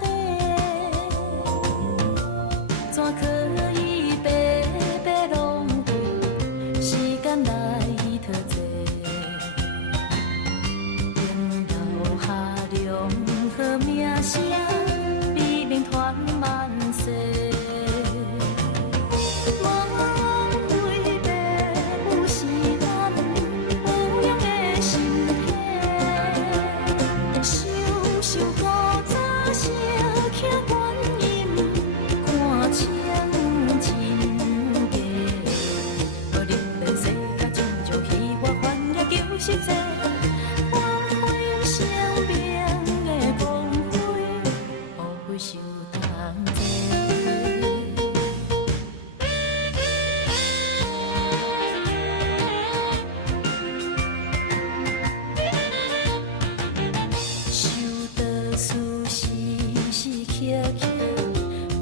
地，怎可以白白浪费时间来讨债？应留下良好名声，美名传万世。实际荒废生命的光辉，后悔受同齐。受到事时时刻刻，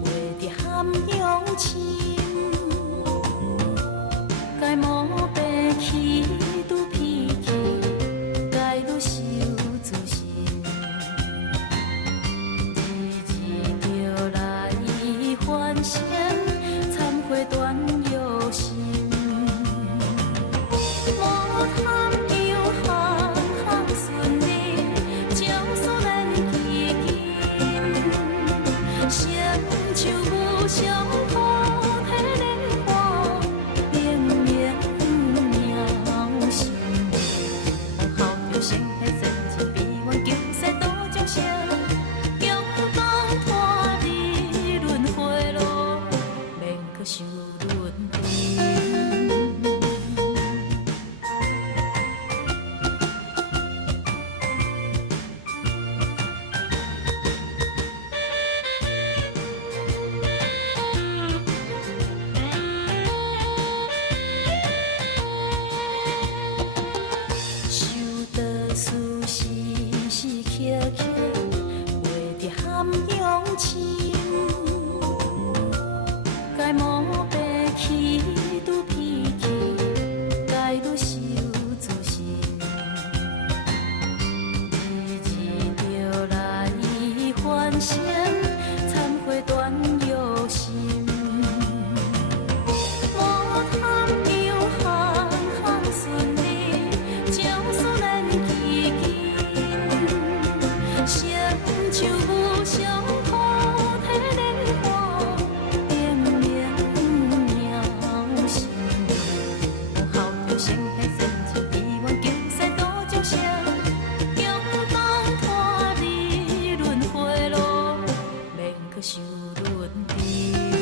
画着涵养深，该莫白起。忏悔断忧心，无贪求行行顺利，将所难基金，成就无上菩提莲花，明明妙心。好着成的真情，比阮救世多众生。受轮回，受到事时时刻刻，画着涵养深。该莫白气拄脾气，该愈受自心，日着来反省，忏悔断忧心，无贪求行行顺利，将所难基金，成就无上菩提莲花。成的真情，比阮救世多众生，强放脱离轮回路，免搁受轮回。